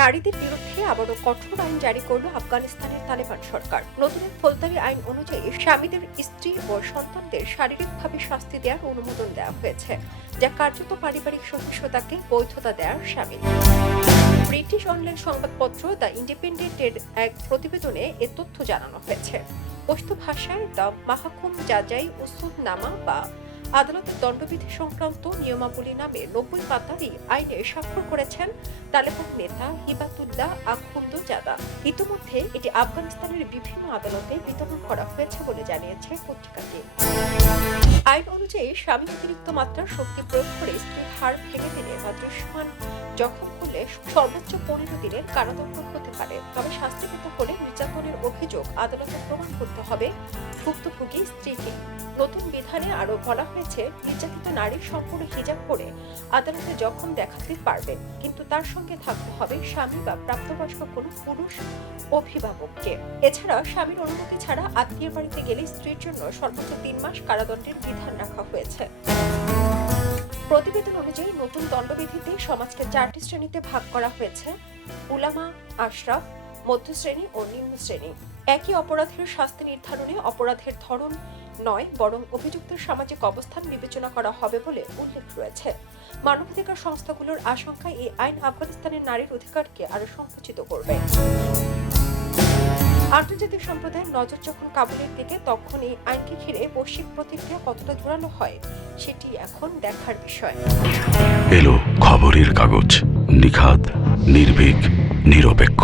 নারীদের বিরুদ্ধে আবারও কঠোর আইন জারি করল আফগানিস্তানের তালেবান সরকার। নতুন এক ফৌজদারি আইন অনুযায়ী স্বামীদের স্ত্রী ও সন্তানদের শারীরিকভাবে শাস্তি দেওয়ার অনুমোদন দেওয়া হয়েছে, যা কার্যত পারিবারিক সহিংসতাকে বৈধতা দেওয়ার শামিল। ব্রিটিশ অনলাইন সংবাদপত্র দ্য ইন্ডিপেন্ডেন্টের এক প্রতিবেদনে এ তথ্য জানানো হয়েছে। পশতু ভাষায় দ্য মাহকুম জাজাই উসুদ নামা বা আদালতের দণ্ডবিধি সংক্রান্ত নিয়মাবলী নামে 90 পাতার এই আইনে স্বাক্ষর করেছেন তালেবান নেতা হিবাতুল্লাহ আখুন্দজাদা। ইতিমধ্যে এটি আফগানিস্তানের বিভিন্ন আদালতে বিতরণ করা হয়েছে বলে জানিয়েছে পত্রিকাটি। আইন অনুযায়ী স্বামী অতিরিক্ত মাত্রার শক্তি প্রয়োগ করে স্ত্রীর হাড় ভেঙে দিলে বা দৃশ্যমান জখম করলে সর্বোচ্চ 15 দিনের কারাদণ্ড হতে পারে। তবে শাস্তি পেতে হলে নির্যাতনের অভিযোগ আদালতে প্রমাণ করতে হবে ভুক্তভোগী স্ত্রীকে। নতুন বিধানে আরো বলা হয়েছে, নির্যাতিত নারী সম্পূর্ণ হিজাব করে আদালতে জখম দেখাতে পারবেন, কিন্তু তার সঙ্গে থাকতে হবে স্বামী বা প্রাপ্তবয়স্ক কোনো পুরুষ অভিভাবককে। এছাড়া স্বামীর অনুমতি ছাড়া আত্মীয়ের বাড়িতে গেলে স্ত্রীর জন্য সর্বোচ্চ 3 মাস কারাদণ্ডের বিধান রাখা হয়েছে। প্রতিবেদন অনুযায়ী নতুন দণ্ডবিধিতে সমাজকে 4টি শ্রেণীতে ভাগ করা হয়েছে: উলামা, আশরাফ, মধ্যশ্রেণী ও নিম্ন শ্রেণী। একই অপরাধের শাস্তি নির্ধারণে অপরাধের ধরন নয়, বরং অভিযুক্তের সামাজিক অবস্থান বিবেচনা করা হবে বলে উল্লেখ রয়েছে। মানবাধিকার সংস্থাগুলোর আশঙ্কা, এই আইন আফগানিস্তানের নারীর অধিকারকে আরো সংকুচিত করবে। আন্তর্জাতিক সম্প্রদায়ের নজর যখন কাবুলের দিকে, তখন এই আইনকে ঘিরে বৈশ্বিক প্রতিক্রিয়া কতটা জোরালো হয় সেটি এখন দেখার বিষয়। এলো খবরের কাগজ, নিখাত, নির্ভীক, নিরপেক্ষ।